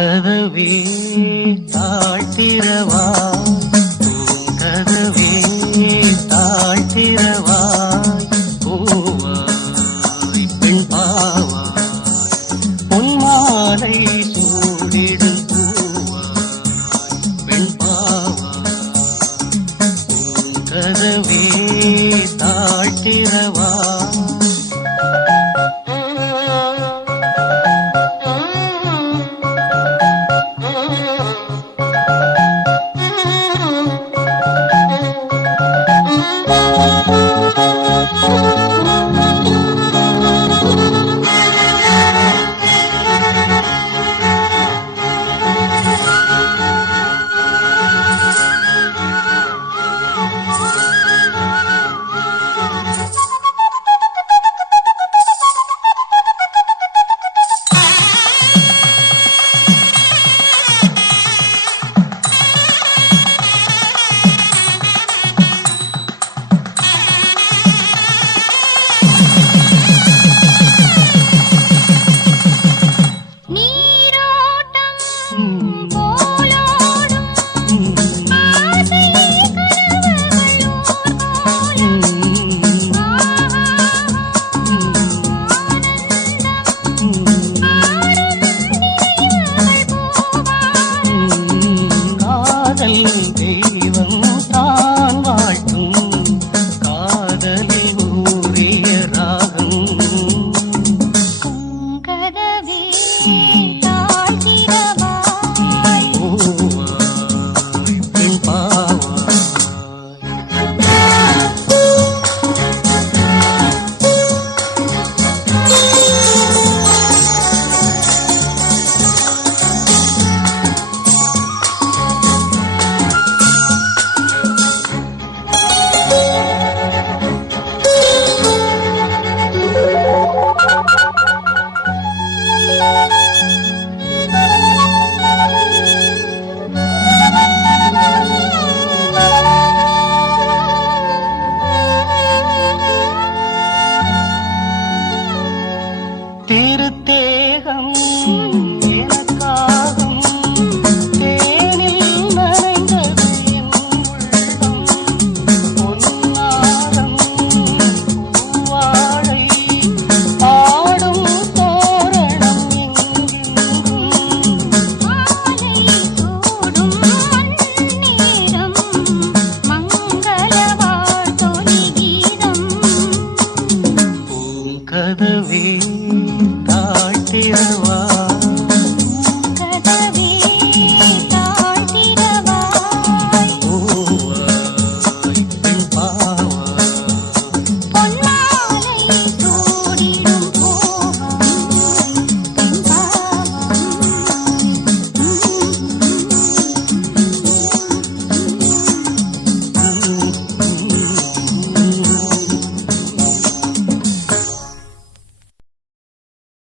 கதவே தாழ்த்திரவா? காட்டி அழுவா